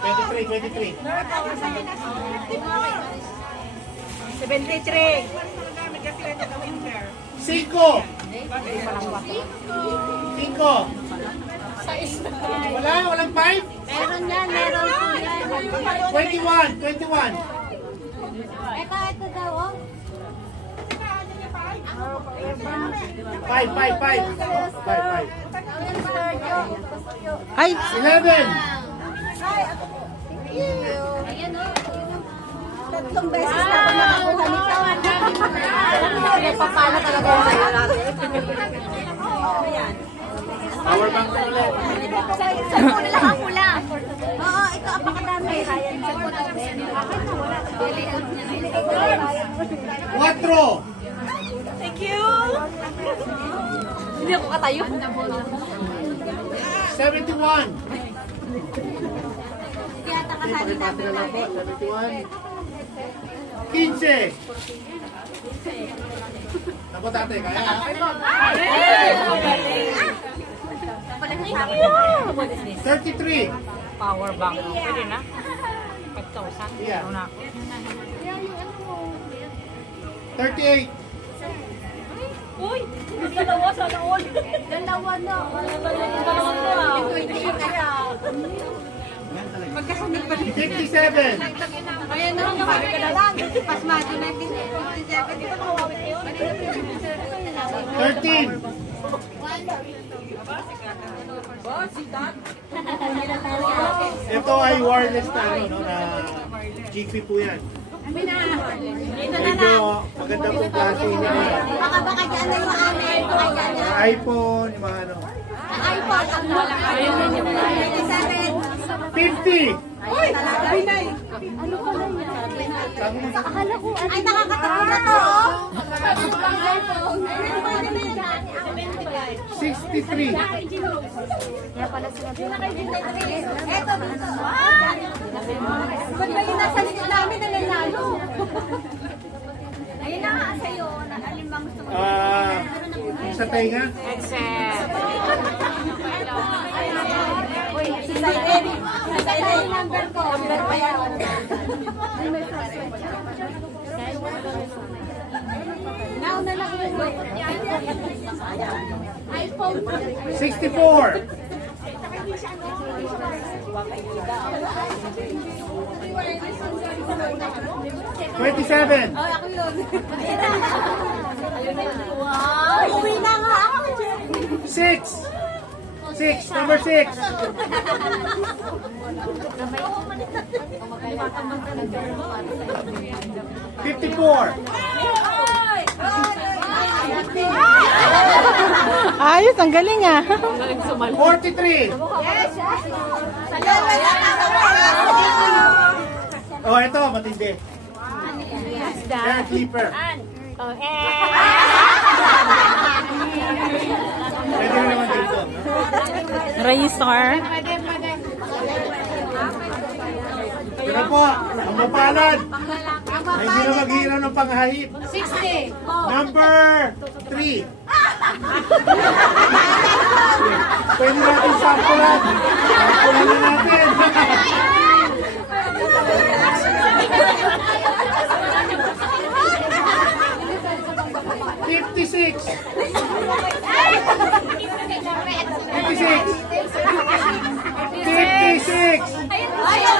23. 73. 5. Walang 5? Meron yan, meron po yan. 21. Ito daw, oh. 5. Ay, 11. Ayan, oh. Tatlong beses na ako nakakuha nito. Papala talaga yung sa'yo natin. Power bank na ulit. Saan mo nila ang pula? Oo, ito apakadami. 4. thank you. Hindi ako katayo. 71. Kaya takasali namin namin. 15. Naku tate, kaya ha? 33. Power bank. Pwede na. 5,000. Yeah. Ano na ako? 38. Uy! Dalawa sana all. Dalawa na. Dalawa to ah. 57. Ayan na, sabi ka na lang. Pasmado na 13. Ito ay wireless na ano, no, na GP po yan. Medyo maganda po klase niya. Baka dyan na yung amin. Baka dyan na. iPhone, yung mga ano. Ang iPhone, ang mga 50. Ay, nakakatakot na to, oh. 63. Eto dito. Ba't ba yung nasa likod namin nananalo? Ayun na nga sa'yo. Alin ba gusto mo? Yung sa tenga. Excel. Si Sairi. Si Sairi yung number ko. Number pa yan. Now na lang yun. iPhone. 64. 27. Ay, ako yun. Wow! Uwi na nga ako. 6. Number 6. 54. Ayos, ang galing ah. 43. Oh, ito, matindi. Air clipper. Pwede rin naman dito. Razor. Ito po, ang mapalad. Ay, hindi na maghihiraw ng panghahit. 60. Number 3. Pwede natin sampulan. Sampulan na natin. 56. 56. Ayun.